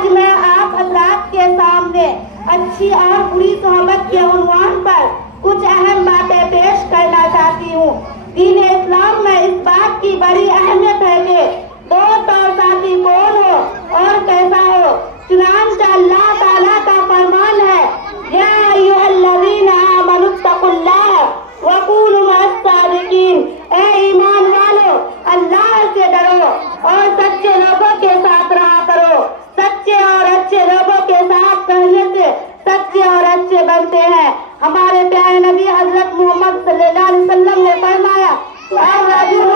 آج میں آپ حضرات کے سامنے اچھی اور بری صحبت کے عنوان پر کچھ اہم باتیں پیش کرنا چاہتی ہوں۔ دین اسلام میں اس بات کی بڑی اہمیت ہے کہ دوست اور ساتھی کون ہو اور کیسا ہو۔ چنانچہ اللہ تعالیٰ کا فرمان ہے، یا ایھا الذین آمنوا اتقوا اللہ وکونوا مع الصادقین، اے ایمان والو اللہ سے ڈرو اور سچے لوگوں کے ساتھ رہا کرو۔ سچے اور اچھے لوگوں کے ساتھ رہنے سے سچے اور اچھے بنتے ہیں۔ ہمارے پیارے نبی حضرت محمد صلی اللہ علیہ وسلم نے فرمایا، الرجل